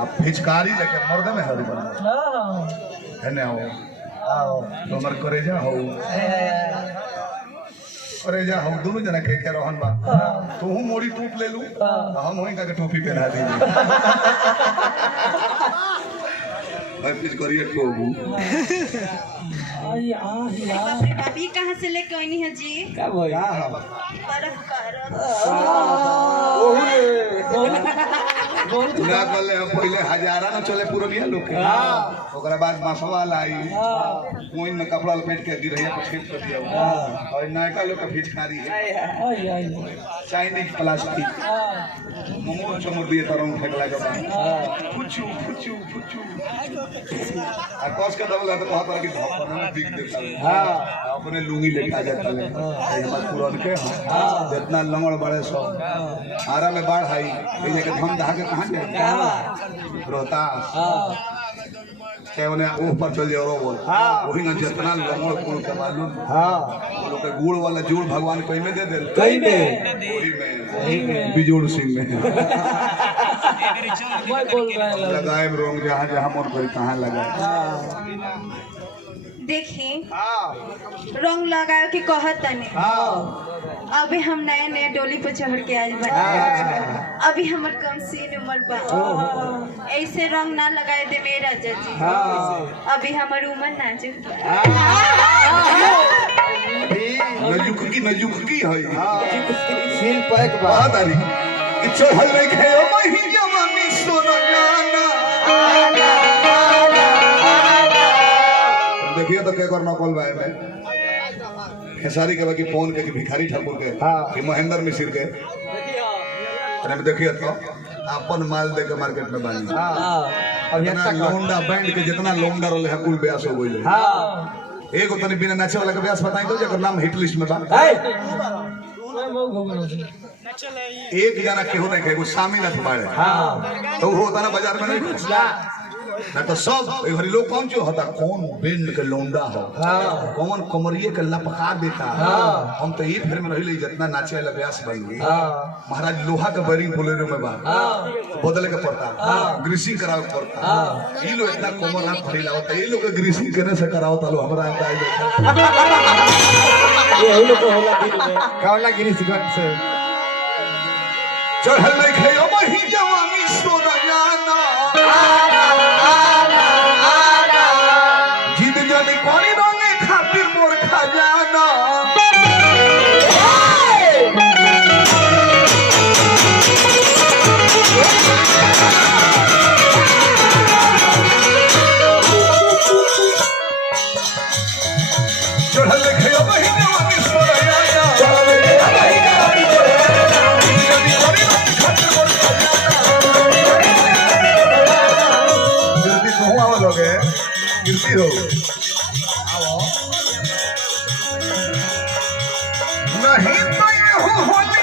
आप फिचकारी लेके मर्द में हरी बना है ना आओ तो मर करेजा हो करेजा हो दोनों जना के रोहन बा तू हूं मोड़ी टूप ले लूं हम होई का टोपी पहना दीजिए भाई फिर करिए टोबू भाभी कहाँ से लेके आई है जी का भाई ना कहले पहले हजारा न चले पुरनिया लोग के ओकरा बाद मासवा लाई कोई में कपड़ा लपेट के गिरहिया पे छेद कर दिया और नयका लोग का फिचकारी है चाइनीज प्लास्टिक मोमो चमो दिए तरंग फेंकला के बाद फुचू फुचू फुचू आ कस के दबला तो वहां पर के धपना में बिक देता है अपने लुंगी लेके आ जाता है हमार पुरन के जितना लंगड़ बड़े सो आरा में बाढ़ आई ये के धम दहा के कहां जाए रोहतास के उन्हें ऊपर चल जाओ रो बोल वही ना जितना लंगड़ कुल के मालूम लोग के गुड़ वाला जोड़ भगवान कई में दे दे कई में वही में बिजोड़ सिंह में मैं बोल रहा है लगाए रोंग जहां जहां मन करी कहां लगाए देखिए रंग लगाओ कि कहत तने अभी हम नए नए डोली पर चढ़ के आए बा अभी हमर कम सीन उम्र बा ऐसे रंग ना लगाए दे मेरा जजी अभी हमर उम्र नाजुक बा नजुक की है सील पैक बा बादारी कि चढ़ल नहीं खेयो महिया मनी सोना जाना देखिए तो क्या करना कॉल भाई में खेसारी के बाकी फोन के भिखारी ठाकुर के कि महेंद्र मिश्र के अरे देखिए तो अपन माल दे के मार्केट में बानी जितना लोंडा बैंड के जितना लोंडा रोले है कुल ब्यास हो गइले एगो तनी बिना नाचे वाला के ब्यास बताई दो जेकर नाम हिट लिस्ट में बा एक जना केहू नहीं केहू शामिल है बाड़े तो वो होता ना बाजार में नहीं ना तो सब घरी लोग कौन जो होता कौन बैंड के लोंडा हो कौन कमरिए के लपका देता हम तो ये फिर में रही जितना नाचे वाला ब्यास बन गई महाराज लोहा के बरिंग बोलेरो में बा बदले के पड़ता ग्रीसिंग करावे के पड़ता ये लोग इतना कोमल हाथ फड़ी लावता ये लोग ग्रीसिंग करने से करावता लो हमरा अंदाज ये लोग को होला दिन में कावला गिरी सिगरेट से चढ़ल नहीं खेयो मही जवानी सोना जाना जिद जानी कोनी रंगे खातिर मोर खजाना चढ़ल नहीं खेयो मही जवानी सोना जाना गिरती हो नहीं तो ये हो होली